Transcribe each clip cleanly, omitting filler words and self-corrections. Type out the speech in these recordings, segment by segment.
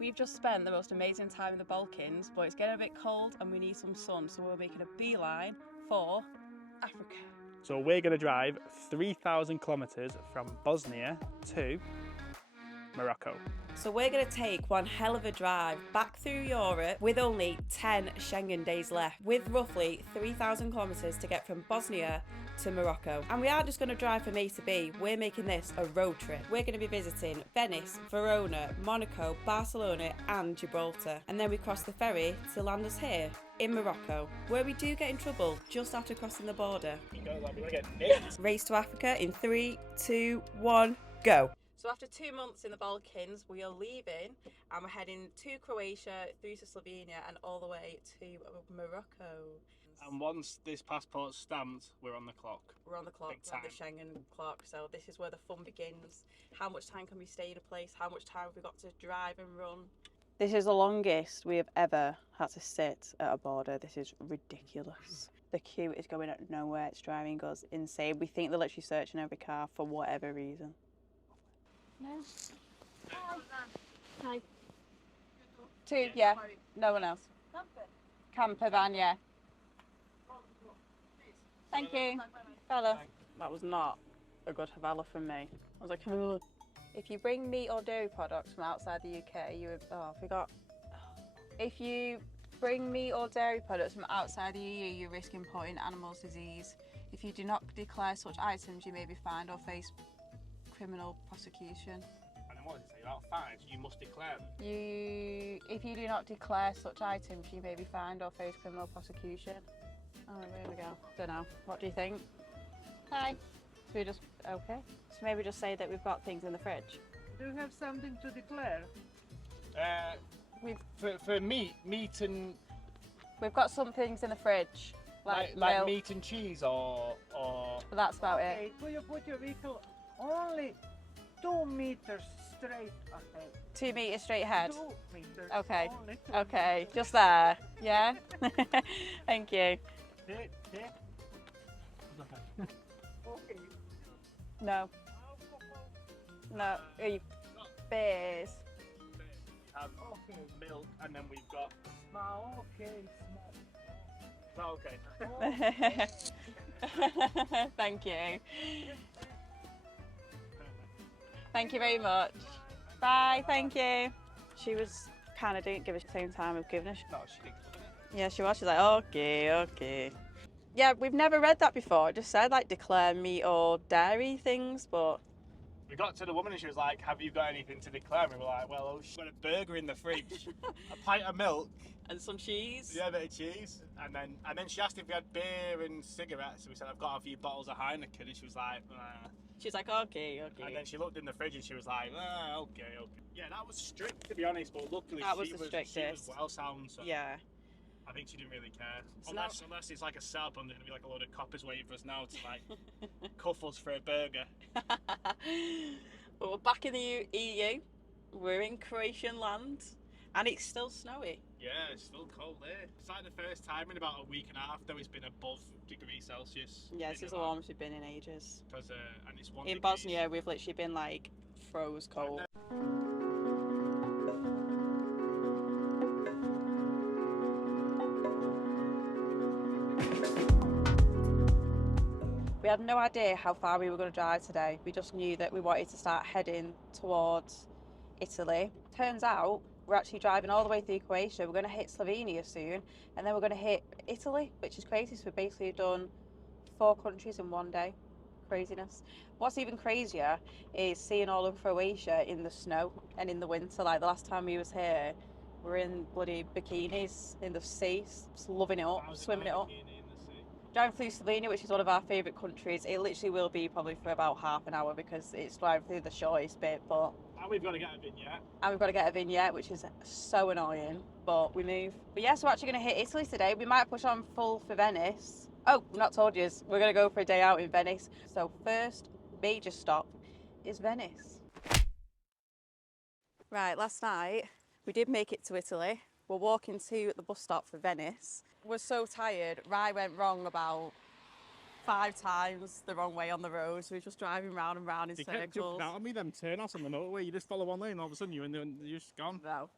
We've just spent the most amazing time in the Balkans, but it's getting a bit cold and we need some sun, so we're making a beeline for Africa. So we're going to drive 3,000 kilometres from Bosnia to Morocco. So we're going to take one hell of a drive back through Europe with only 10 Schengen days left, with roughly 3,000 kilometres to get from Bosnia to Morocco. And we aren't just going to drive from A to B, we're making this a road trip. We're going to be visiting Venice, Verona, Monaco, Barcelona and Gibraltar. And then we cross the ferry to land us here in Morocco, where we do get in trouble just after crossing the border. Race to Africa in 3, 2, 1, go. So after 2 months in the Balkans, we are leaving and we're heading to Croatia, through to Slovenia and all the way to Morocco. And once this passport's stamped, we're on the clock. We're on the clock, we're on the Schengen clock, so this is where the fun begins. How much time can we stay in a place? How much time have we got to drive and run? This is the longest we have ever had to sit at a border. This is ridiculous. The queue is going nowhere, it's driving us insane. We think they're literally searching every car for whatever reason. No. Hi. Hi. Two, yeah. No one else. Camper van, yeah. Thank you. Fella. That was not a good Havana from me. I was like, ugh. If you bring meat or dairy products from outside the UK, you would, If you bring meat or dairy products from outside the EU, you risk importing animals' disease. If you do not declare such items, you may be fined or face criminal prosecution. And then what did it say about fines? You must declare them. If you do not declare such items, you may be fined or face criminal prosecution. Oh, there we go. Don't know. What do you think? Hi. So we just, okay. So maybe just say that we've got things in the fridge. Do you have something to declare? For meat and... We've got some things in the fridge. Like milk. meat and cheese or... But that's about it. Okay, will you put your vehicle only 2 meters straight ahead? 2 meters straight ahead? 2 meters. Okay. Only 2 Okay, just there. Yeah? Thank you. Okay. No. No. Beers. We have milk and then we've got... Okay, Oh, okay. Thank you. Thank you very much. Bye, thank you. She was kind of didn't give us the same time we've given us. No, she didn't. Yeah, she was. She's like, okay. Yeah, we've never read that before. It just said like declare meat or dairy things, but... We got to the woman and she was like, have you got anything to declare? And we were like, well, she's got a burger in the fridge, a pint of milk. And some cheese. Yeah, a bit of cheese. And then she asked if we had beer and cigarettes. So we said, I've got a few bottles of Heineken. And she was like, She's like, okay. And then she looked in the fridge and she was like, okay. Yeah, that was strict to be honest, but luckily she was well sound. So yeah. I think she didn't really care. So unless it's like a setup and there's going to be like a load of coppers waiting for us now to like cuff us for a burger. But we're back in the EU. We're in Croatian land and it's still snowy. Yeah, it's still cold there. It's like the first time in about a week and a half though it's been above degrees Celsius. Yeah, this is the warmest we've been in ages. And it's 1 in degrees. Bosnia, we've literally been like froze cold. We had no idea how far we were going to drive today. We just knew that we wanted to start heading towards Italy. Turns out we're actually driving all the way through Croatia. We're going to hit Slovenia soon and then we're going to hit Italy, which is crazy. So we've basically done 4 countries in one day. Craziness. What's even crazier is seeing all of Croatia in the snow and in the winter. Like the last time we was here, we're in bloody bikinis in the sea, just loving it up, swimming it up. Driving through Slovenia, which is one of our favourite countries, it literally will be probably for about half an hour because it's driving through the shortest bit, but... And we've got to get a vignette. And we've got to get a vignette, which is so annoying, but we move. But yeah, so we're actually going to hit Italy today. We might push on full for Venice. Oh, I've not told you, we're going to go for a day out in Venice. So first major stop is Venice. Right, last night we did make it to Italy. We're walking to the bus stop for Venice. We're so tired. Rye went wrong about 5 times the wrong way on the road, so we're just driving round and round in They circles. kept jumping out on me, them turn-offs on the motorway. You just follow one lane, and all of a sudden you're just gone. No.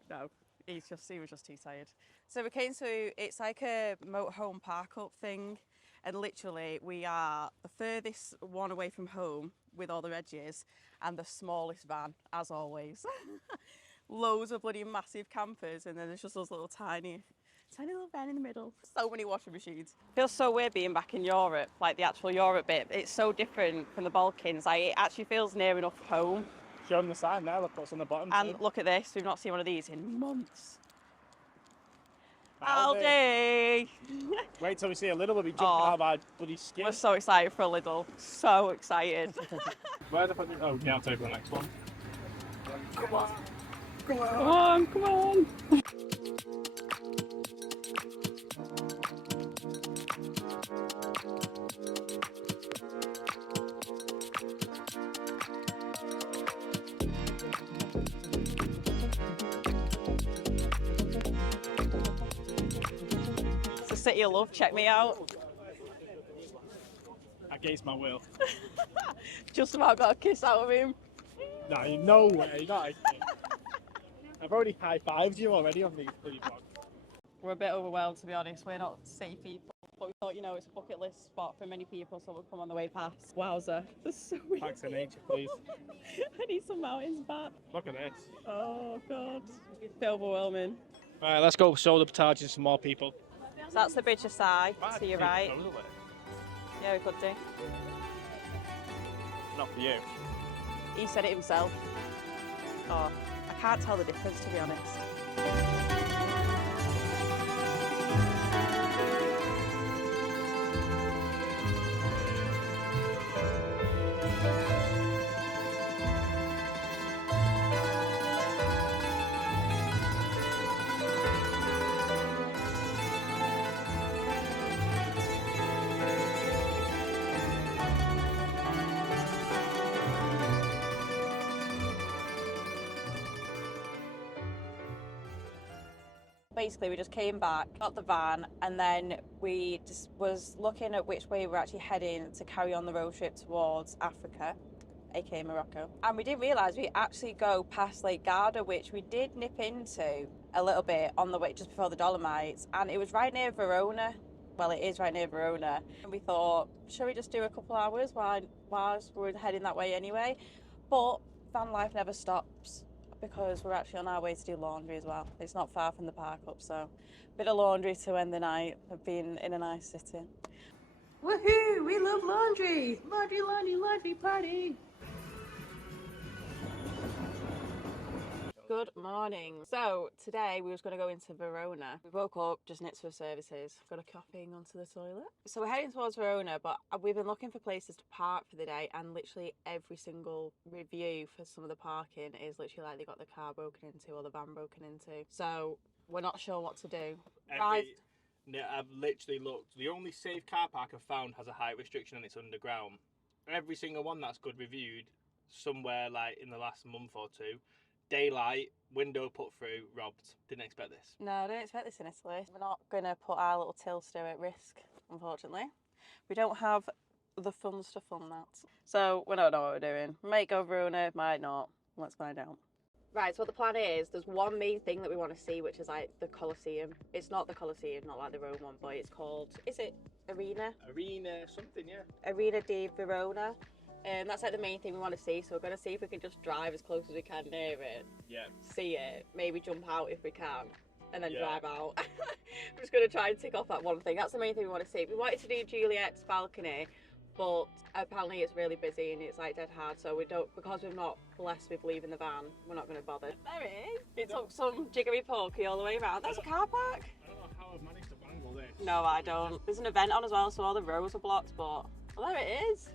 He was just too tired. So we came to, it's like a motorhome park-up thing, and literally we are the furthest one away from home with all the edges, and the smallest van, as always. Loads of bloody massive campers, and then there's just those little tiny little van in the middle. So many washing machines. Feels so weird being back in Europe, like the actual Europe bit. It's so different from the Balkans. Like, it actually feels near enough home. Show them the sign there, look what's on the bottom. And look at this, we've not seen one of these in months. Aldi! Aldi! Wait till we see a little bit jumping out of our bloody skin. We're so excited for a little. So excited. Where the fuck is... Oh, yeah, I'll take the next one. Come on. Come on. It's the city of love, check me out. Against my will. Just about got a kiss out of him. No way, not again. I've already high-fived you already on these bloody vlogs. We're a bit overwhelmed, to be honest. We're not city people, but we thought, it's a bucket list spot for many people, so we'll come on the way past. Wowza, this is so weird. Back to nature, please. I need some mountains back. Look at this. Oh god, it's a bit overwhelming. Alright, let's go show the portage to some more people. So that's the Bridge of Sai, to your right. Totally. Yeah, we could do. Not for you. He said it himself. Oh, I can't tell the difference, to be honest. Basically, we just came back, got the van, and then we just was looking at which way we're actually heading to carry on the road trip towards Africa, aka Morocco. And we didn't realise we actually go past Lake Garda, which we did nip into a little bit on the way just before the Dolomites, and it was right near Verona. Well, it is right near Verona. And we thought, should we just do a couple hours whilst we're heading that way anyway? But van life never stops, because we're actually on our way to do laundry as well. It's not far from the park up, so a bit of laundry to end the night of being in a nice city. Woohoo! We love laundry! Laundry party! Good morning. So today we was going to go into Verona. We woke up, just next to the services, got a coffee and gone to the toilet. So we're heading towards Verona, but we've been looking for places to park for the day, and literally every single review for some of the parking is literally like they got the car broken into or the van broken into. So we're not sure what to do. I've literally looked. The only safe car park I've found has a height restriction and it's underground. Every single one that's good reviewed, somewhere like in the last month or two, daylight, window put through, robbed. Didn't expect this. No, I didn't expect this in Italy. We're not going to put our little Tilster at risk, unfortunately. We don't have the funds to fund that. So we don't know what we're doing. Might go Verona, might not. Let's find out. Right, so what the plan is, there's one main thing that we want to see, which is like the Colosseum. It's not the Colosseum, not like the Rome one, but it's called, is it Arena? Arena something, yeah. Arena di Verona. That's like the main thing we want to see, so we're going to see if we can just drive as close as we can near it. Yeah. See it, maybe jump out if we can, and then drive out. I'm just going to try and tick off that one thing. That's the main thing we want to see. We wanted to do Juliet's balcony, but apparently it's really busy and it's like dead hard, so we don't, because we're not blessed with leaving the van, we're not going to bother. There it is. It took some jiggery pokey all the way around. That's a car park. I don't know how I've managed to wangle this. No, I don't. There's an event on as well, so all the roads are blocked, but well, there it is.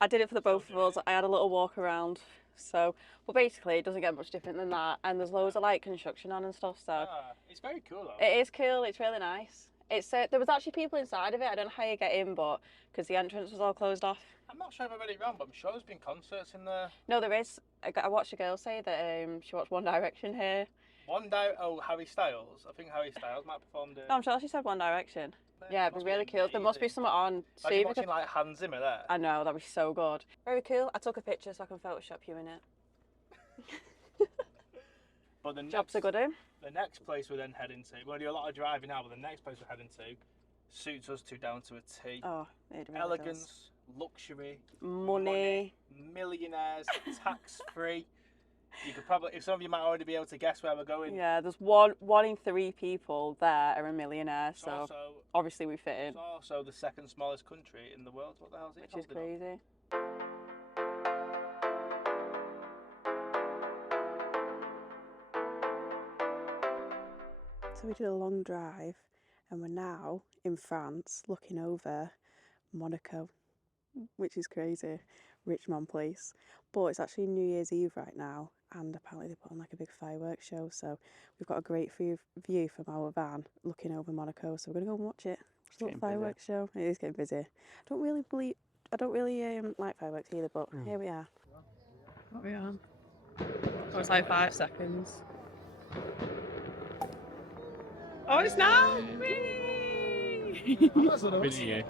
I did it for the both of us. I had a little walk around. So, but basically it doesn't get much different than that, and there's loads of like construction on and stuff, so it's very cool though. it is cool, it's really nice. It's there was actually people inside of it. I don't know how you get in, but because the entrance was all closed off. I'm not sure if I read it wrong, but I'm sure there's been concerts in there. No, there is. I watched a girl say that she watched One Direction here. Harry Styles. I think Harry Styles might have performed it. No, I'm sure she said One Direction. Yeah, it'd be really cool. There must be something on. Imagine watching like Hans Zimmer there. I know, that'd be so good. Very cool. I took a picture so I can Photoshop you in it. But the Jobs are good in. The next place we're then heading to, we're going to do a lot of driving now, but the next place we're heading to suits us down to a T. Oh, it really elegance, does. luxury, money, millionaires, tax-free. You could probably, if some of you might already be able to guess where we're going. Yeah, there's one in 3 people there are a millionaire, so also, obviously we fit in. It's also the second smallest country in the world. What the hell is it? Which is crazy. So we did a long drive and we're now in France looking over Monaco, which is crazy. Rich man place. But it's actually New Year's Eve right now and apparently they put on like a big fireworks show, so we've got a great view from our van looking over Monaco, so we're going to go and watch it. It's a little fireworks show. It is getting busy. I don't really like fireworks either, but here we are. What are we on? Oh, it's like 5 seconds. Oh, it's now! Whee! Yeah.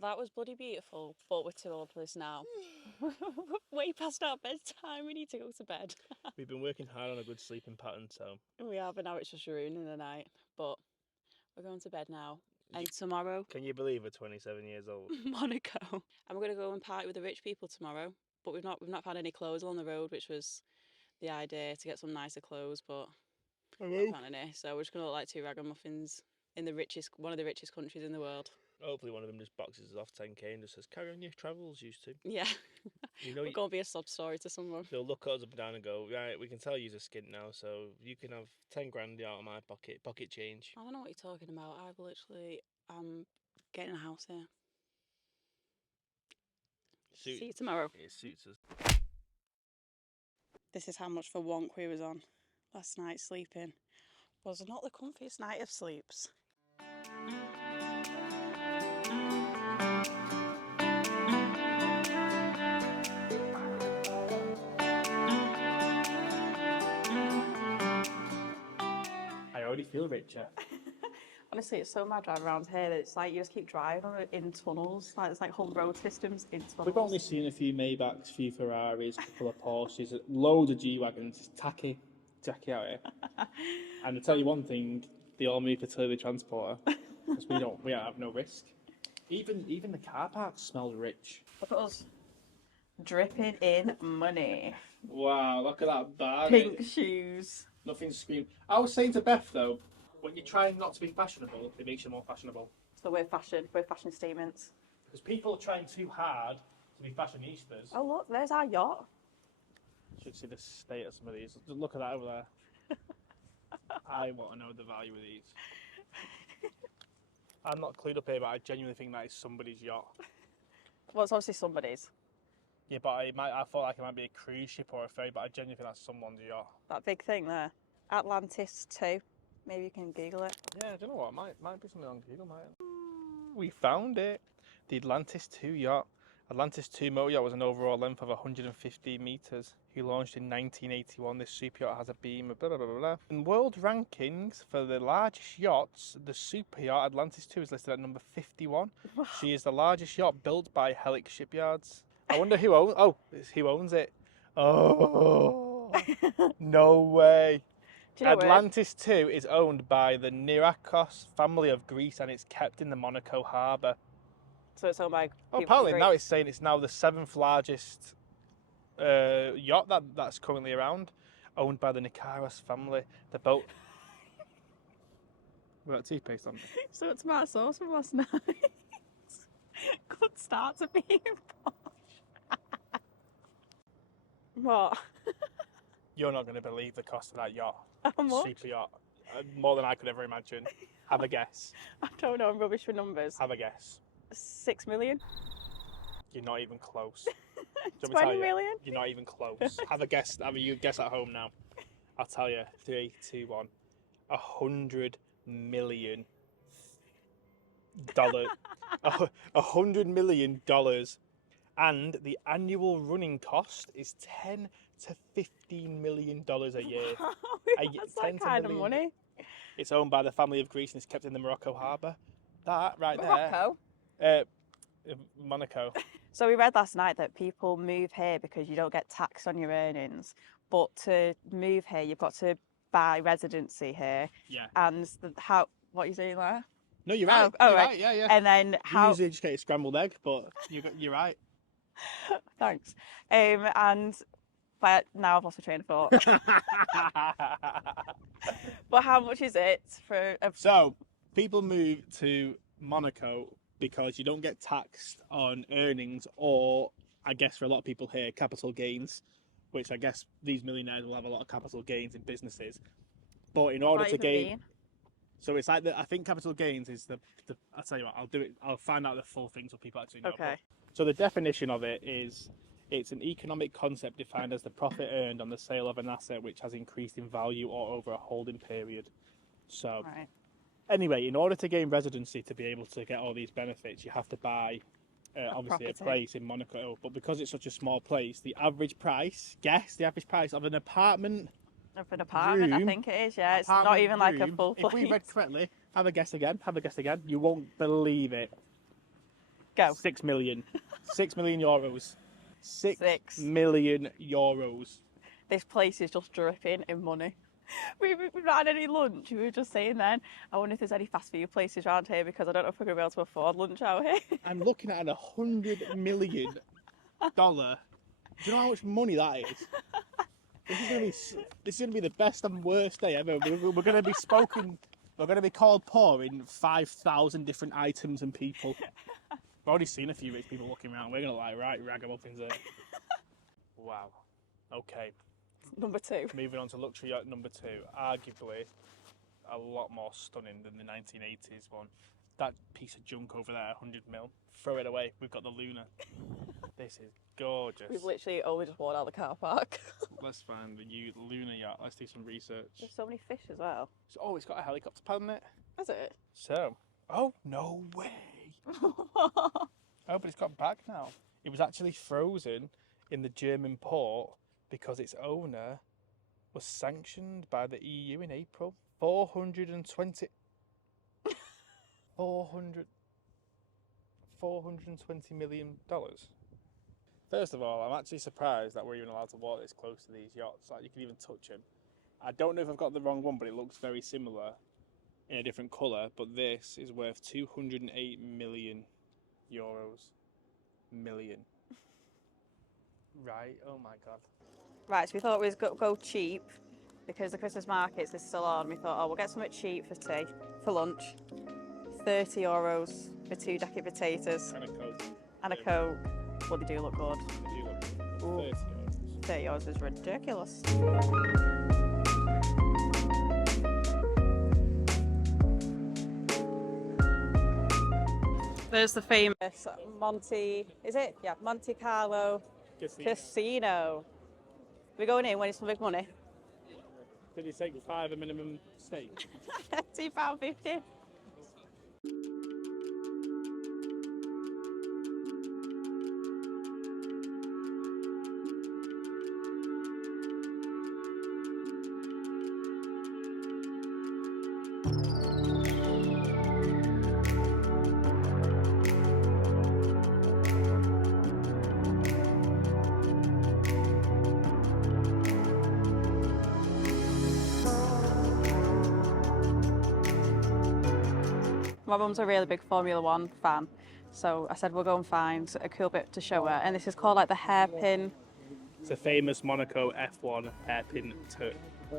That was bloody beautiful, but we're too old for this now. Way past our bedtime, we need to go to bed. We've been working hard on a good sleeping pattern, so... We have, and now it's just ruining the night, but we're going to bed now. And tomorrow... Can you believe we're 27 years old? Monaco. And we're going to go and party with the rich people tomorrow, but we've not found any clothes on the road, which was the idea, to get some nicer clothes, but not found any. So we're just going to look like 2 ragamuffins in one of the richest countries in the world. Hopefully one of them just boxes us off 10k and just says, carry on your travels, used to. Yeah. You know, we're going to be a sob story to someone. They'll look us up and down and go, right, we can tell you're a skint now, so you can have 10 grand out of my pocket change. I don't know what you're talking about. I'm getting a house here. See you tomorrow. It suits us. This is how much for wonk we was on last night sleeping. Was not the comfiest night of sleeps. I already feel richer. Honestly, it's so mad driving around here that it's like you just keep driving in tunnels. Like it's like whole road systems in tunnels. We've only seen a few Maybachs, a few Ferraris, a couple of Porsches, loads of G-Wagons. It's tacky out here. And to tell you one thing, they all move to Tilly Transporter because we have no risk. Even the car park smells rich. Look at us dripping in money. Wow, look at that bag. Pink shoes. Nothing screams. I was saying to Beth though, when you're trying not to be fashionable, it makes you more fashionable. So we're fashion statements. Because people are trying too hard to be fashionistas. Oh look, there's our yacht. Should see the state of some of these. Look at that over there. I want to know the value of these. I'm not clued up here, but I genuinely think that is somebody's yacht. Well, it's obviously somebody's. Yeah, but I thought like it might be a cruise ship or a ferry, but I genuinely think that's someone's yacht. That big thing there. Atlantis 2. Maybe you can Google it. Yeah, I don't know what, might be something on Google, might. We found it. The Atlantis 2 yacht. Atlantis 2 motor yacht was an overall length of 150 metres. He launched in 1981. This super yacht has a beam of blah, blah, blah, blah. In world rankings for the largest yachts, the super yacht Atlantis 2 is listed at number 51. She is the largest yacht built by Helix Shipyards. I wonder who owns it. Oh, no way. Do you know Atlantis 2 is owned by the Nirakos family of Greece and it's kept in the Monaco harbour. So it's owned by people Apparently from now Greece. it's saying it's now the 7th largest yacht that's currently around, owned by the Nicaros family. The boat... With that toothpaste on me. So tomato sauce from last night. Good start to being posh. What? You're not going to believe the cost of that yacht. How much? Super yacht. More than I could ever imagine. Have a guess. I don't know, I'm rubbish for numbers. Have a guess. 6 million? You're not even close. Do you want me to tell 20 you? million? You're not even close. Have a guess. Have you guess at home now? I'll tell you. 3, 2, 1. $100 million. $100 million. And the annual running cost is $10 to $15 million a year. Wow, that's 10 that to kind of million. money. It's owned by the family of Greece and is kept in the Morocco harbour. That right Morocco? there. Monaco. So we read last night that people move here because you don't get taxed on your earnings. But to move here, you've got to buy residency here. Yeah. And what are you saying there? No, you're right. Oh, You're right. right. Yeah. And then You how? usually just get a scrambled egg, but you're right. Thanks. But now I've lost my train of thought. But how much is it for a... So, people move to Monaco because you don't get taxed on earnings or, I guess for a lot of people here, capital gains, which I guess these millionaires will have a lot of capital gains in businesses. But in order to gain... So it's like, I think capital gains is the I'll tell you what, I'll find out the full thing so people actually know. Okay. So the definition of it is, it's an economic concept defined as the profit earned on the sale of an asset which has increased in value or over a holding period. So, Right. anyway, in order to gain residency to be able to get all these benefits, you have to buy, obviously, a property. place in Monaco. But because it's such a small place, the average price of an apartment... Of an apartment, I room, think it is, yeah. It's not apartment even like a room, full place. If we read correctly, have a guess again. You won't believe it. Go. 6 million. 6 million euros. 6 Six. million euros. This place is just dripping in money. We've not had any lunch. We were just saying then, I wonder if there's any fast food places around here because I don't know if we're going to be able to afford lunch out here. I'm looking at $100 million. Do you know how much money that is? This is gonna be the best and worst day ever. We're gonna be spoken. We're gonna be called poor in 5,000 different items and people. I've already seen a few rich people walking around. We're gonna rag them up into. Wow. Okay. Number 2. Moving on to luxury yacht number 2. Arguably, a lot more stunning than the 1980s one. That piece of junk over there, 100 mil. Throw it away. We've got the Luna. This is gorgeous. We've literally only just walked out of the car park. Let's find the Luna yacht. Let's do some research. There's so many fish as well. Oh, it's got a helicopter pad on it. Has it? So, oh, no way. Oh, but it's got back now. It was actually frozen in the German port because its owner was sanctioned by the EU in April. $420 million. First of all, I'm actually surprised that we're even allowed to walk this close to these yachts. Like, you can even touch them. I don't know if I've got the wrong one, but it looks very similar in a different colour. But this is worth 208 million euros. Million. Right? Oh my god. Right, so we thought we'd go cheap because the Christmas markets is still on. We thought, we'll get something cheap for tea, for lunch. €30 for 2 jacket potatoes. And a Coke. And a Coke. Well, they do look good. They do look good. Ooh. €30. €30 is ridiculous. There's the famous Monte Carlo Casino. We're going in when it's some big money. Did you take 5 a minimum stake? £2.50. My mum's a really big Formula One fan, so I said we'll go and find a cool bit to show her. And this is called like the hairpin. It's a famous Monaco F1 hairpin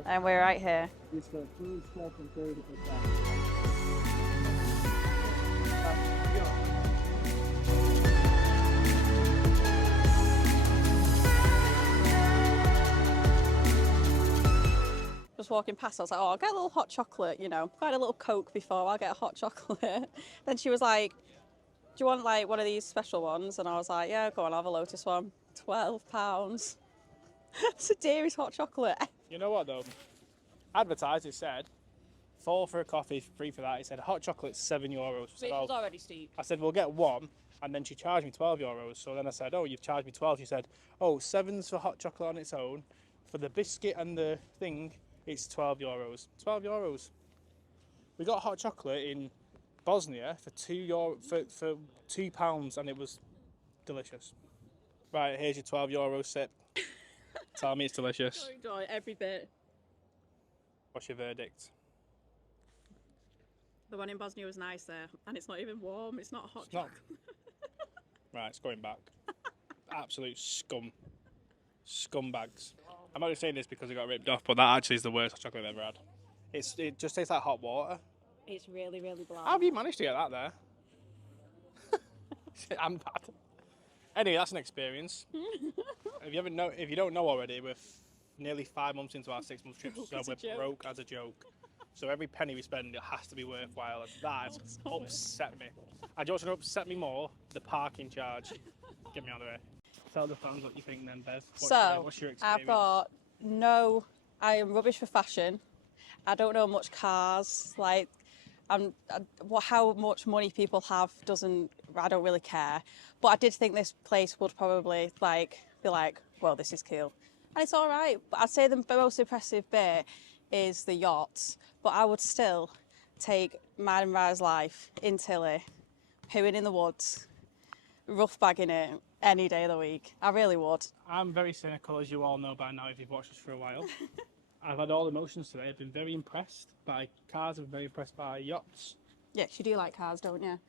And we're right here. Just a full stop and 30%. Just walking past, I was like, oh, I'll get a little hot chocolate, you know. I've had a little Coke before, I'll get a hot chocolate. Then she was like, do you want like one of these special ones? And I was like, yeah, go on, I'll have a Lotus one. £12. It's the dearest hot chocolate. You know what though? Advertised, it said, 4 for a coffee, 3 for that. It said hot chocolate's €7. Which was already steep. I said, we'll get one. And then she charged me €12. So then I said, oh, you've charged me 12. She said, oh, 7's for hot chocolate on its own. For the biscuit and the thing, it's €12. €12. We got hot chocolate in Bosnia for for £2, and it was delicious. Right, here's your €12 sip. Tell me it's delicious. I enjoy every bit. What's your verdict? The one in Bosnia was nicer, and it's not even warm. It's not hot It's not. chocolate. Right, it's going back. Absolute scum. Scumbags. I'm not just saying this because it got ripped off, but that actually is the worst hot chocolate I've ever had. It just tastes like hot water. It's really, really bland. How have you managed to get that there? I'm bad. Anyway, that's an experience. If you don't know already, we're nearly 5 months into our 6-month trip, so we're broke as a joke. So every penny we spend, it has to be worthwhile, and that has upset me. And you know what's going to upset me more? The parking charge. Get me out of the way. Tell the fans what you think then, Bev. What's your experience? I am rubbish for fashion. I don't know much cars. Like, how much money people have I don't really care. But I did think this place would probably be like, well, this is cool. And it's all right. But I'd say the most impressive bit is the yachts. But I would still take mine and Ra's life in Tilly, pooing in the woods, rough bagging it any day of the week. I really would. I'm very cynical, as you all know by now if you've watched us for a while. I've had all emotions today. I've been very impressed by cars. I've been very impressed by yachts. Yes, you do like cars, don't you?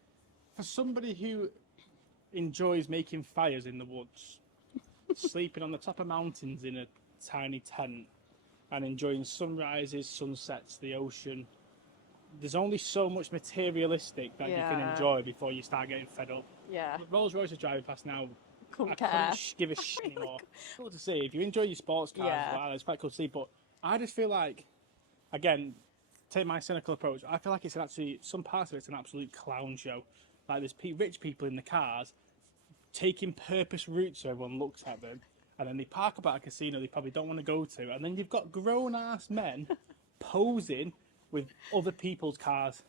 For somebody who enjoys making fires in the woods, sleeping on the top of mountains in a tiny tent, and enjoying sunrises, sunsets, the ocean, there's only so much materialistic that you can enjoy before you start getting fed up. Yeah. Rolls Royce is driving past now. Couldn't I care. couldn't give a shit anymore. Cool to see. If you enjoy your sports cars, well, it's quite cool to see. But I just feel like, again, take my cynical approach. I feel like it's some parts of it's an absolute clown show. Like there's rich people in the cars taking purpose routes so everyone looks at them, and then they park up at a casino they probably don't want to go to, and then you've got grown ass men posing with other people's cars.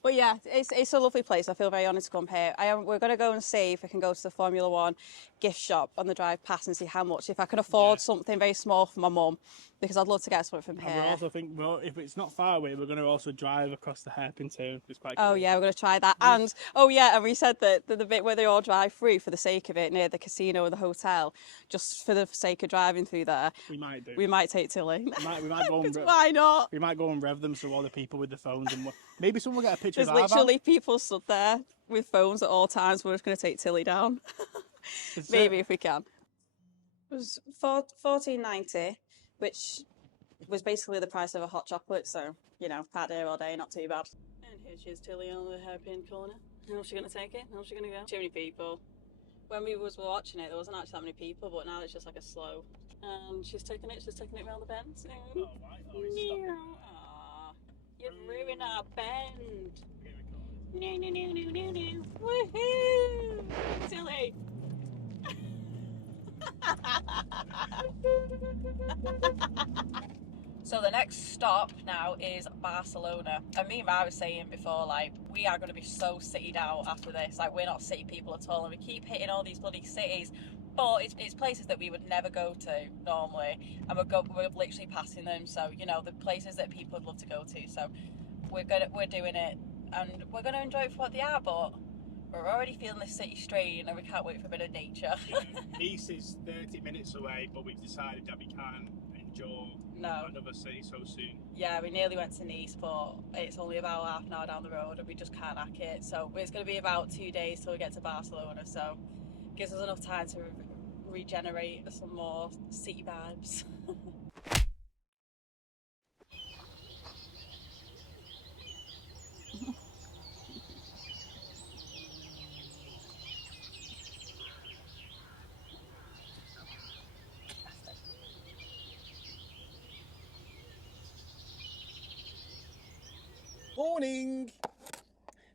But yeah, it's a lovely place. I feel very honoured to come here. We're going to go and see if we can go to the Formula One gift shop on the drive past and see how much, if I can afford something very small for my mum, because I'd love to get something from And here. we also think, well, if it's not far away, we're going to also drive across the hairpin too. It's quite Oh cool. yeah, we're going to try that. And and we said that the bit where they all drive through for the sake of it, near the casino and the hotel, just for the sake of driving through there, We might do. we might take Tilly. We might go and Why not? We might go and rev them so all the people with the phones, and maybe someone will get a picture There's of our literally people stood there with phones at all times. We're just going to take Tilly down. van. Maybe if we can. It was $14.90, which was basically the price of a hot chocolate. So, part there all day, not too bad. And here she is, Tilly, on the hairpin corner. How's she going to take it? How's she going to go? Too many people. When we was watching it, there wasn't actually that many people, but now it's just like a slow. And she's taking it round the bend. Oh, right. Oh, he's stopping. Aw, you've ruined our bend. No. Woohoo! Tilly! So the next stop now is Barcelona. And me and Rai was saying before, we are going to be so citied out after this. We're not city people at all, and we keep hitting all these bloody cities. But it's places that we would never go to normally, and we're literally passing them. So the places that people would love to go to. So we're doing it, and we're going to enjoy it for what they are. But we're already feeling this city strain, and we can't wait for a bit of nature. Nice is 30 minutes away, but we've decided that we can't enjoy another city so soon. Yeah, we nearly went to Nice, but it's only about half an hour down the road, and we just can't hack it. So it's going to be about 2 days till we get to Barcelona. So Gives us enough time to regenerate some more city vibes. Morning!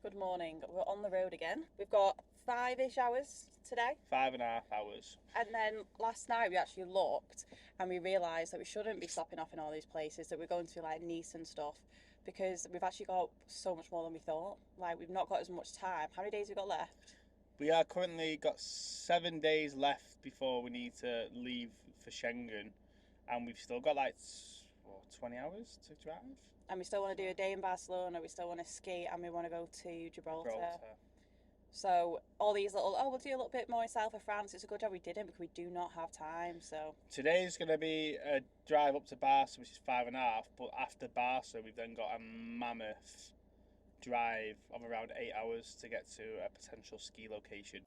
Good morning. We're on the road again. We've got 5-ish hours today. 5.5 hours. And then last night we actually looked and we realised that we shouldn't be stopping off in all these places, that we're going to like Nice and stuff, because we've actually got so much more than we thought. Like, we've not got as much time. How many days have we got left? We are currently got 7 days left before we need to leave for Schengen, and we've still got like 20 hours to drive. And we still want to do a day in Barcelona, we still want to ski, and we want to go to Gibraltar. So all these little, we'll do a little bit more in south of France. It's a good job we didn't, because we do not have time. So today's going to be a drive up to Barca, which is 5.5, but after Barca we've then got a mammoth drive of around 8 hours to get to a potential ski location.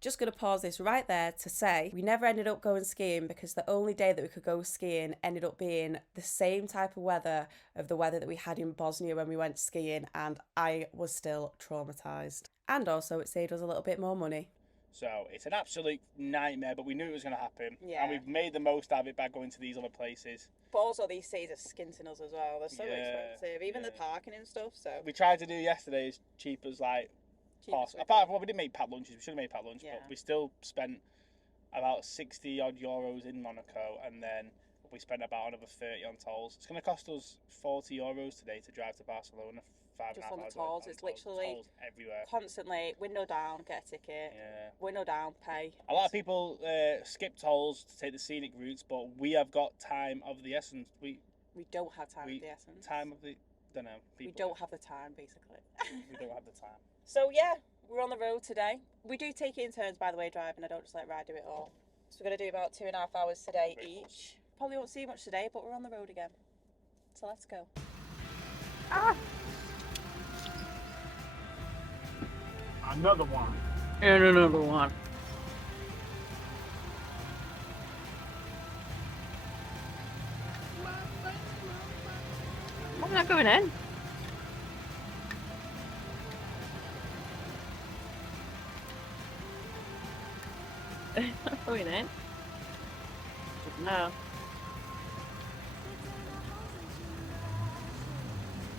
just going to pause this right there to say we never ended up going skiing, because the only day that we could go skiing ended up being the same type of weather of the weather that we had in Bosnia when we went skiing, and I was still traumatised. And also it saved us a little bit more money. So it's an absolute nightmare, but we knew it was going to happen. Yeah. And we've made the most of it by going to these other places. But also these cities are skinting us as well. They're so expensive, even the yeah. parking and stuff. So We tried to do yesterday as cheap as like possible. Apart from, well, we didn't make packed lunches. We should have made packed lunch, Yeah. but we still spent about 60 odd euros in Monaco, and then we spent about another 30 on tolls. It's going to cost us 40 euros today to drive to Barcelona. just on the tolls, it's literally tolls everywhere. constantly window down, get a ticket. Yeah. Window down, pay. A lot of people skip tolls to take the scenic routes, but we have got time of the essence. We don't have time of the essence. Time of the, don't know. We don't have the time, basically. We don't have the time. So yeah, we're on the road today. We do take it in turns, by the way, driving. I don't just let Rye do it all. So we're going to do about 2.5 hours today each. Probably won't see much today, but we're on the road again. So let's go. Ah! Another one. And another one. I'm not going in. Not going in. No.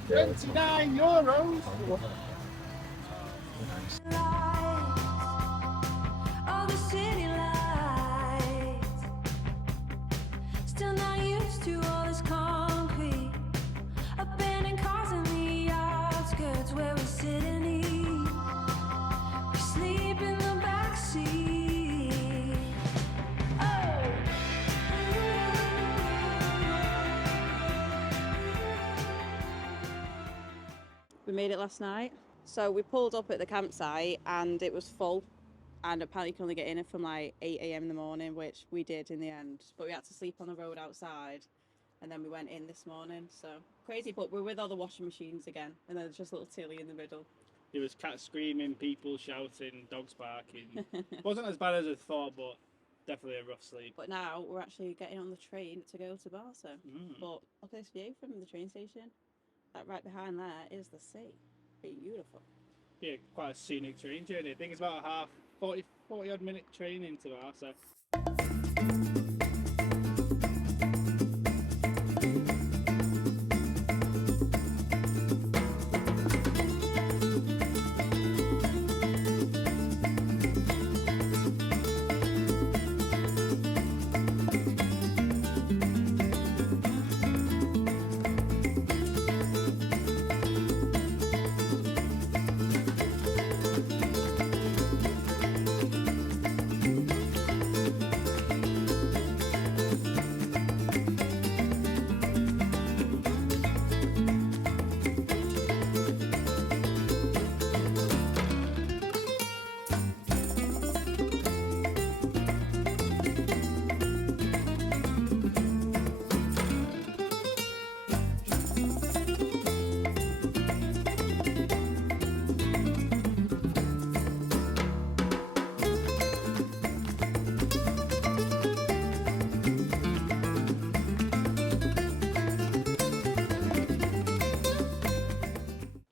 29 euros! All the city lights, still not used to all this concrete. Abandoned cars in the outskirts where we sit and eat. We sleep in the backseat. Oh. We made it last night. So we pulled up at the campsite and it was full, and apparently you can only get in from like 8 a.m. in the morning, which we did in the end, but we had to sleep on the road outside, and then we went in this morning. So crazy, but we're with all the washing machines again, and then there's just a little Tilly in the middle. There was cats screaming, people shouting, dogs barking. Wasn't as bad as I thought, but definitely a rough sleep. But now we're actually getting on the train to go to Barca. But look at this view from the train station. That right behind there is the sea. Beautiful. Yeah, quite a scenic train journey. I think it's about a 40 odd minute train into Barca.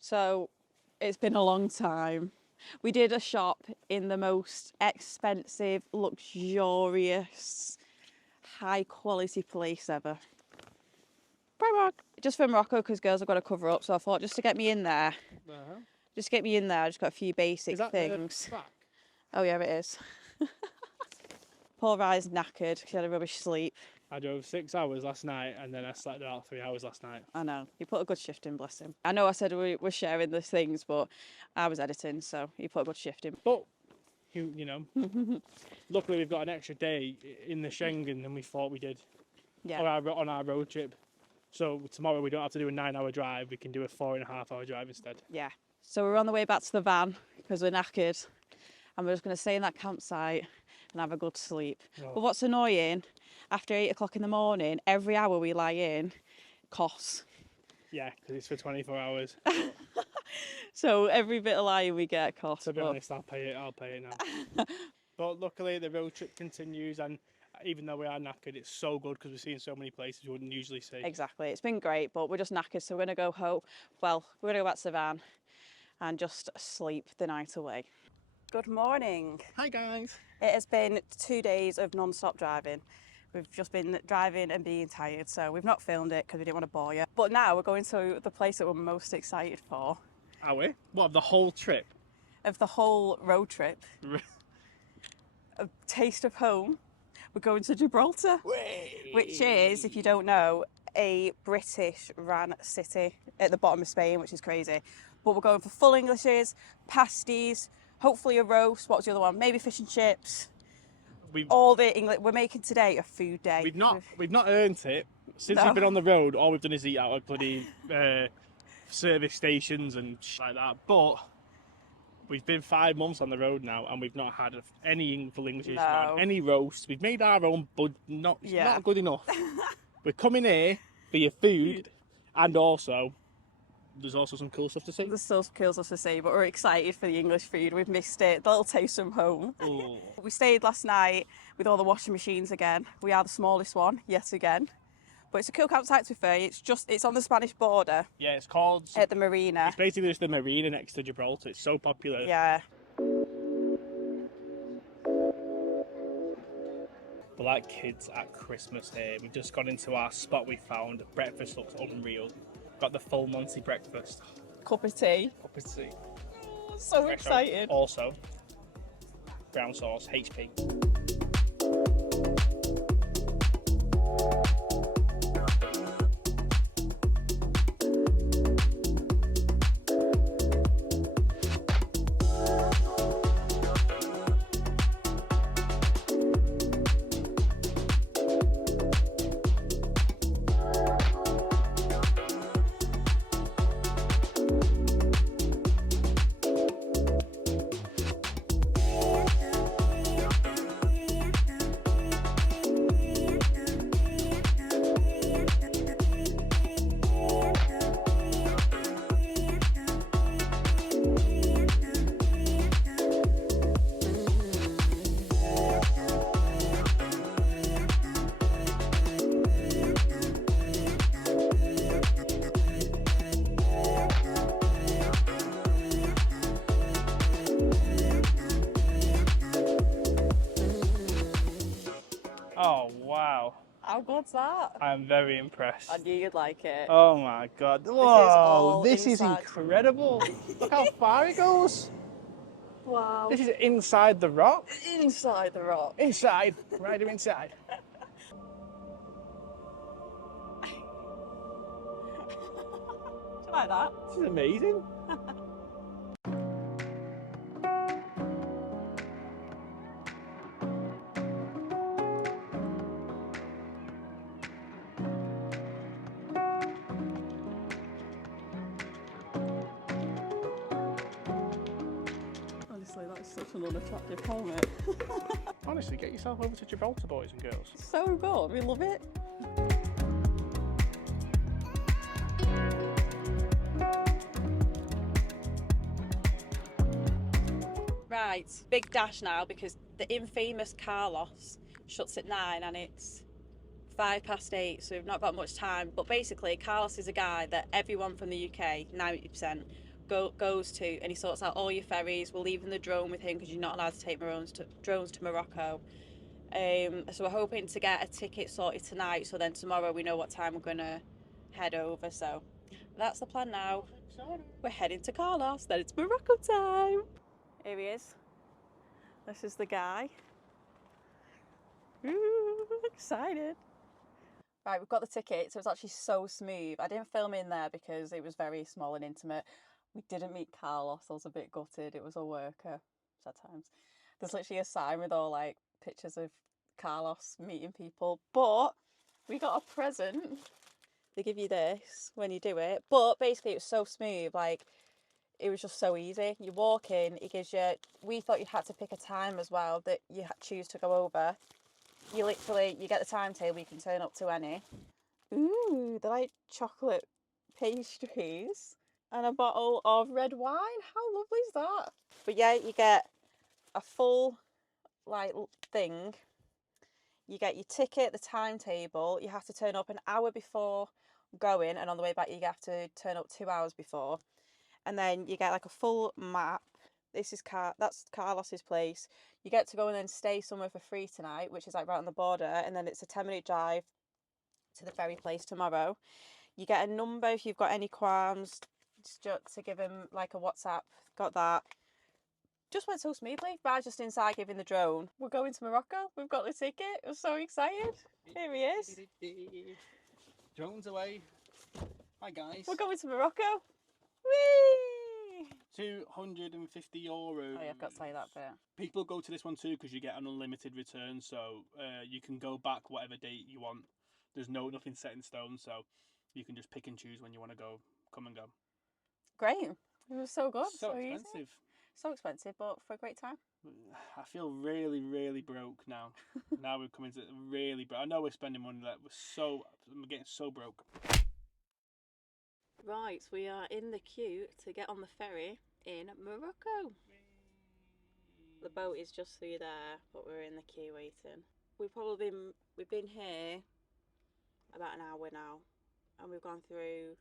So it's been a long time. We did a shop in the most expensive, luxurious, high quality place ever. Just for Morocco, because girls have got to cover up, so I thought just to get me in there. Just get me in there, I just got a few basic things. Back? Oh yeah, it is. Poor Rye's knackered, she had a rubbish sleep. I drove 6 hours last night and then I slept about 3 hours last night. I know, he put a good shift in, bless him. I know I said we're sharing the things, but I was editing, so he put a good shift in. But, you know, luckily we've got an extra day in the Schengen than we thought we did on our road trip. So tomorrow we don't have to do a 9-hour drive, we can do a 4.5-hour drive instead. Yeah. So we're on the way back to the van because we're knackered and we're just going to stay in that campsite and have a good sleep. Oh. But what's annoying, after 8 o'clock in the morning, every hour we lie in costs. Yeah, because it's for 24 hours. So every bit of lying we get costs. To be honest, I'll pay it now. But luckily the road trip continues, and even though we are knackered, it's so good because we're seeing so many places we wouldn't usually see. Exactly. It's been great, but we're just knackered, so we're going to go home. Well, we're going to go back to the van and just sleep the night away. Good morning. Hi guys. It has been 2 days of non-stop driving. We've just been driving and being tired, so we've not filmed it because we didn't want to bore you. But now we're going to the place that we're most excited for. Are we? What, the whole trip? Of the whole road trip. A taste of home. We're going to Gibraltar, which is, if you don't know, a British ran city at the bottom of Spain, which is crazy. But we're going for full Englishes, pasties, hopefully a roast. What's the other one? Maybe fish and chips. All the English. We're making today a food day. We've not earned it since we've been on the road. All we've done is eat out at bloody service stations and shit like that. But we've been 5 months on the road now, and we've not had any full Englishes, not any roasts. We've made our own, but not good enough. We're coming here for your food, and also there's also some cool stuff to see. There's still some cool stuff to see, but we're excited for the English food. We've missed it. The little taste from home. We stayed last night with all the washing machines again. We are the smallest one yet again. But it's a cool campsite to be fair. It's on the Spanish border. Yeah, it's called... At the marina. It's basically just the marina next to Gibraltar. It's so popular. Yeah. We're like kids at Christmas here. We've just gone into our spot we found. Breakfast looks unreal. Got the full Monty breakfast. Cup of tea. Cup of tea. So excited. Also, brown sauce, HP. Oh, wow. How good's that? I'm very impressed. I knew you'd like it. Oh my god. Whoa, this is incredible. Look how far it goes. Wow. This is inside the rock. Inside the rock. Inside. Right inside. Do you like that? This is amazing. Honestly, that's such an unattractive helmet. Honestly, get yourself over to Gibraltar, boys and girls. So good, we love it. Right, big dash now because the infamous Carlos shuts at 9 and it's 8:05, so we've not got much time. But basically, Carlos is a guy that everyone from the UK, 90%, goes to, and he sorts out all your ferries. We're leaving the drone with him because you're not allowed to take drones to Morocco. So we're hoping to get a ticket sorted tonight, so then tomorrow we know what time we're gonna head over. So that's the plan now. We're heading to Carlos, then it's Morocco time. Here he is. This is the guy. Ooh, excited. Right, we've got the ticket, so it's actually so smooth. I didn't film in there because it was very small and intimate. We didn't meet Carlos. I was a bit gutted. It was a worker at times. There's literally a sign with all like pictures of Carlos meeting people, but we got a present. They give you this when you do it, but basically it was so smooth, like it was just so easy. You walk in, it gives you, we thought you had to pick a time as well that you choose to go over. You get the timetable, you can turn up to any. Ooh, they're like chocolate pastries and a bottle of red wine. How lovely is that? But yeah, you get a full like thing. You get your ticket, the timetable. You have to turn up an hour before going, and on the way back you have to turn up 2 hours before. And then you get like a full map. This is that's Carlos's place. You get to go and then stay somewhere for free tonight, which is like right on the border, and then it's a 10-minute drive to the ferry place tomorrow. You get a number if you've got any qualms, just to give him like a WhatsApp. Got that. Just went so smoothly. Bar's just inside giving the drone. We're going to Morocco. We've got the ticket. I'm so excited. Here he is. Drones away. Hi guys. We're going to Morocco. Whee! €250. Oh yeah, I've got to say that bit. People go to this one too because you get an unlimited return, so you can go back whatever date you want. There's nothing set in stone, so you can just pick and choose when you want to go. Come and go. Great. It was so good. So easy. expensive. So expensive, but for a great time. I feel really, really broke now. Now we're coming to really broke. I know we're spending money like I'm getting so broke. Right, we are in the queue to get on the ferry in Morocco. The boat is just through there, but we're in the queue waiting. We've been here about an hour now, and we've gone through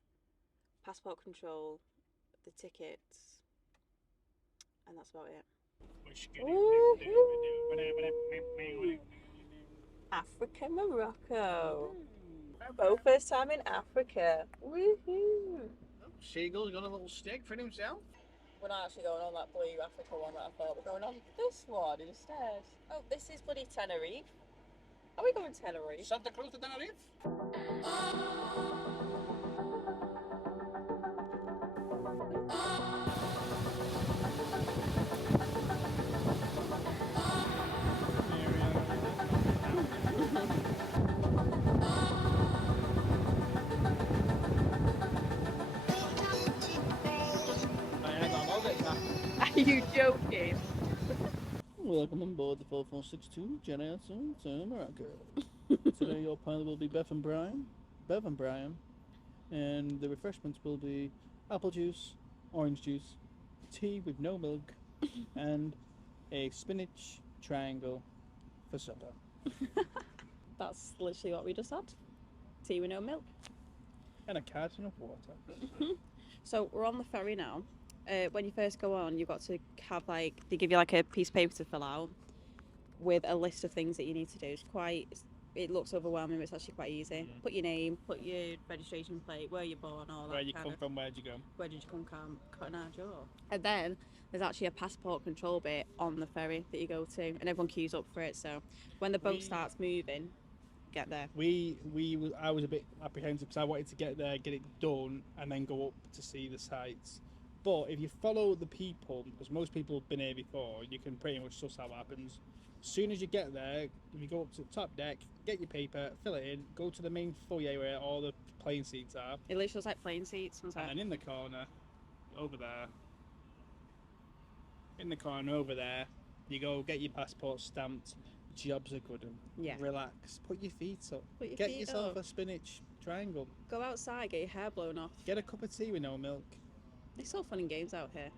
passport control, the tickets, and that's about it. Africa, Morocco. Both first time in Africa. Woohoo! Seagull's got a little stick for himself. We're not actually going on that blue Africa one that I thought. We're going on this one instead. Oh, this is bloody Tenerife. Are we going Tenerife? Santa Cruz to Tenerife. Are you joking? Welcome on board the 4462 Generation to Morocco. Today your pilot will be Bev and Brian, and the refreshments will be apple juice, orange juice, tea with no milk, and a spinach triangle for supper. That's literally what we just had. Tea with no milk. And a carton of water. So we're on the ferry now. When you first go on, you've got to have they give you like a piece of paper to fill out with a list of things that you need to do. It looks overwhelming, but it's actually quite easy. Yeah. Put your name, put your registration plate, where you're born, all that. Where you come from, where'd you go? Where did you come from? Cutting our jaw. And then there's actually a passport control bit on the ferry that you go to, and everyone queues up for it. So when the boat starts moving, get there. I was a bit apprehensive because I wanted to get there, get it done, and then go up to see the sights. But if you follow the people, because most people have been here before, you can pretty much suss out what happens. As soon as you get there, if you go up to the top deck, get your paper, fill it in, go to the main foyer where all the plane seats are. It literally looks like plane seats. And then in the corner, over there, you go get your passport stamped. Jobs are good. Yeah. Relax. Put your feet up. Get yourself a spinach triangle. Go outside, get your hair blown off. Get a cup of tea with no milk. It's so fun and games out here.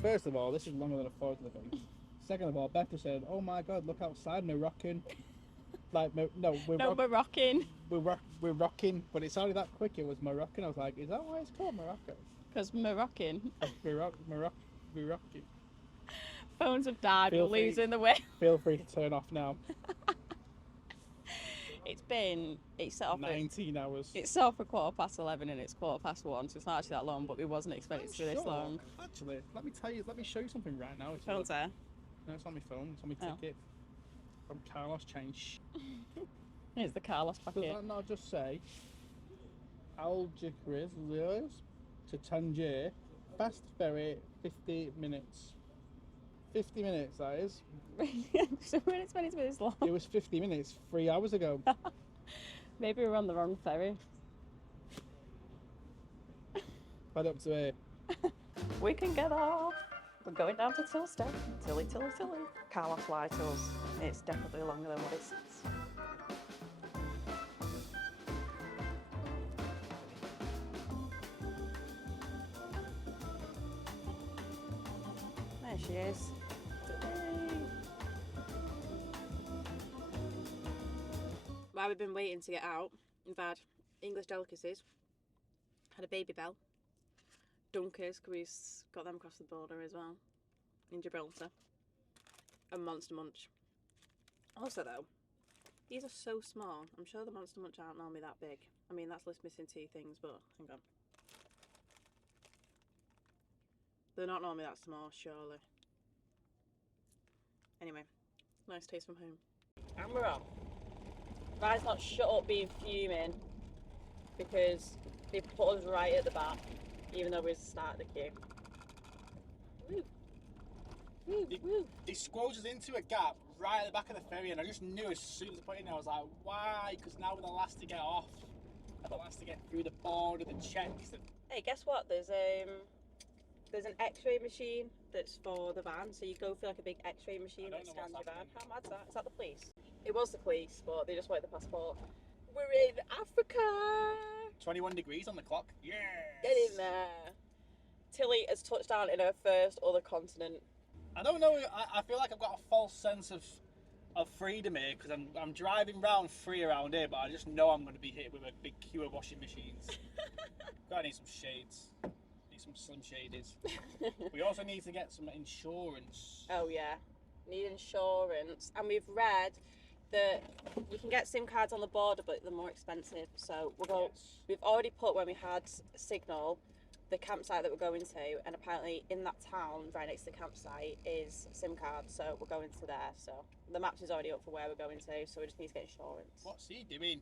First of all, this is longer than a fourth of the thing. Second of all, Becca said, "Oh my God, look outside, Moroccan." Like, no, No, Moroccan. we're rocking, but it sounded that quick. It was Moroccan. I was like, is that why it's called Morocco? Because Moroccan. We're rocking. Phones have died. Feel We're free. losing the way. Feel free to turn off now. It's set off 19 hours. It's set off for 11:15 and it's 1:15, so it's not actually that long, but we wasn't expecting it to be this long. Actually, let me show you something right now. Phone's there. No, it's on my phone. It's on my ticket. From Carlos Change. Here's the Carlos Does packet. that not just say Algeciras to Tangier, fast ferry, 50 minutes. 50 minutes, that is. So when it's meant to be this long. It was 50 minutes 3 hours ago. Maybe we're on the wrong ferry. Head up to here. We can get off. We're going down to Tilstead. Tilly. Carlos lied to us. It's definitely longer than what it says. There she is. While we've been waiting to get out, we've had English delicacies, had a baby bell, Dunkers, because we've got them across the border as well, in Gibraltar, and Monster Munch. Also though, these are so small. I'm sure the Monster Munch aren't normally that big. I mean, that's just missing two things, but hang on. They're not normally that small, surely. Anyway, nice taste from home. And we're off. Ryan's not shut up being fuming because they put us right at the back, even though we started the queue. Woo. Woo, woo. They squoze us into a gap right at the back of the ferry, and I just knew as soon as I put it in, I was like, why? Because now we're the last to get off. We're the last to get through the border, the checks. Hey, guess what? There's an X-ray machine that's for the van, so you go through like a big X-ray machine that scans your van. How mad's that? Is that the police? It was the police, but they just wanted the passport. We're in Africa! 21 degrees on the clock. Yes! Get in there! Tilly has touched down in her first other continent. I don't know, I feel like I've got a false sense of freedom here, because I'm driving round free around here, but I just know I'm going to be hit with a big queue of washing machines. Gotta need some shades. Some slim shaders. We also need to get some insurance. Oh yeah, need insurance. And we've read that you can get SIM cards on the border, but they're more expensive. So we've already put, when we had signal, the campsite that we're going to, and apparently in that town right next to the campsite is SIM cards, so we're going to there. So the maps is already up for where we're going to, so we just need to get insurance. What's he doing?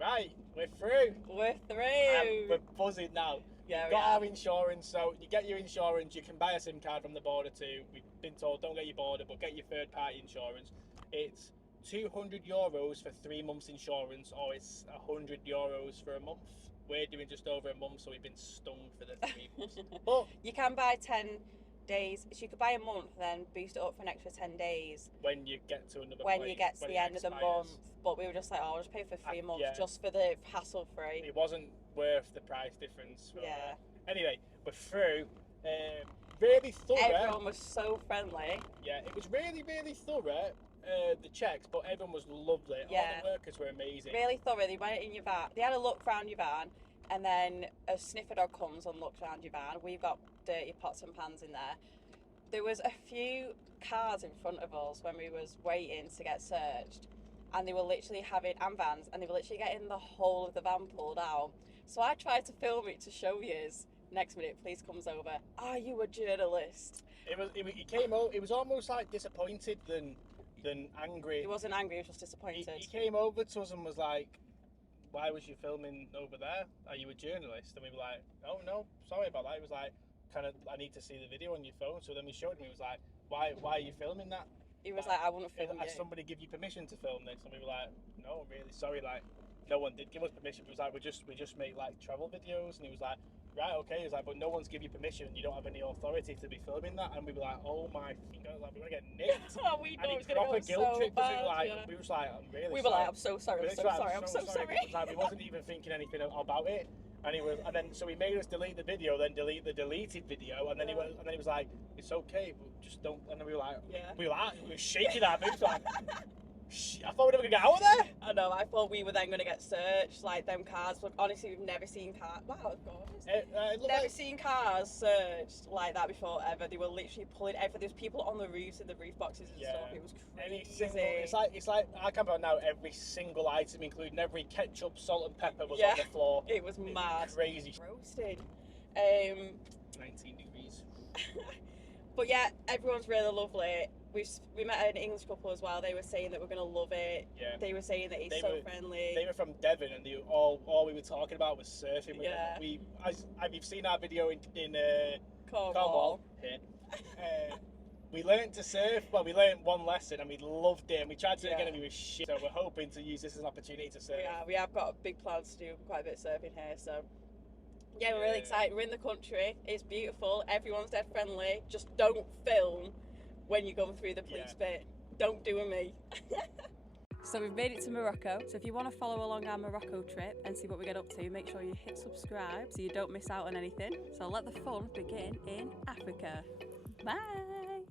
Right, we're through. We're through. We're buzzing now. Yeah, We've got our insurance, so you get your insurance, you can buy a SIM card from the border too. We've been told don't get your border, but get your third party insurance. It's €200 for 3 months insurance, or it's €100 for a month. We're doing just over a month, so we've been stung for the 3 months. But you can buy 10 days, so you could buy a month, then boost it up for an extra 10 days. When you get to another when place, you get to the end of the month. But we were just like, oh, I'll just pay for 3 months just for the hassle free. It wasn't worth the price difference. Yeah. Anyway, we're through. Really thorough. Everyone was so friendly. Yeah, it was really, really thorough. The checks, but everyone was lovely. Yeah. All the workers were amazing. Really thorough. They went in your van. They had a look round your van, and then a sniffer dog comes and looks around your van. We've got dirty pots and pans in there. There was a few cars in front of us when we was waiting to get searched, and they were literally having, and vans, and they were literally getting the whole of the van pulled out. So I tried to film it to show yous. Next minute, police comes over. Are you a journalist? He came over. It was almost like disappointed than angry. He wasn't angry. He was just disappointed. He came over to us and was like, "Why was you filming over there? Are you a journalist?" And we were like, "Oh no, sorry about that." He was like, I need to see the video on your phone." So then we showed him. He was like, "Why are you filming that?" He was like, "I wouldn't film Has you." somebody give you permission to film this? And we were like, "No, really sorry, like no one did give us permission." It was like we just make like travel videos, and he was like, right, okay. He was like, but no one's give you permission. You don't have any authority to be filming that. And we were like, oh my God, like, we're gonna get nicked. Oh, we And know he it's gonna proper go guilt so tripped us. bad, We yeah. were just like, I'm really We sorry. were like, I'm so sorry, I'm Really so sorry, I'm so sorry. It was like, we wasn't even thinking anything about it. And then so he made us delete the video, then delete the deleted video, and then he was like, it's okay, but just don't. And then we were like, we were shaking our boots like. I thought we were gonna get out of there. I know, I thought we were then gonna get searched, like them cars, but honestly we've never seen cars, wow, gorgeous. Never seen cars searched like that before ever. They were literally pulling everything. There's people on the roofs and the roof boxes and stuff. It was crazy. It's like our camper now. Every single item, including every ketchup, salt, and pepper, was on the floor. It was mad. Crazy. Roasted. 19 degrees. But yeah, everyone's really lovely. We met an English couple as well. They were saying that we're gonna love it. Yeah. They were saying that he's friendly. They were from Devon, and all we were talking about was surfing. Yeah. You've seen our video in Cornwall. Here. We learned to surf. Well, we learned one lesson, and we loved it. And we tried to do it again, and we were shit. So we're hoping to use this as an opportunity to surf. Yeah, we have got big plans to do quite a bit of surfing here. So yeah, we're really excited. We're in the country. It's beautiful. Everyone's dead friendly. Just don't film when you're going through the police bit. Don't do a me. So we've made it to Morocco. So if you want to follow along our Morocco trip and see what we get up to, make sure you hit subscribe so you don't miss out on anything. So let the fun begin in Africa. Bye.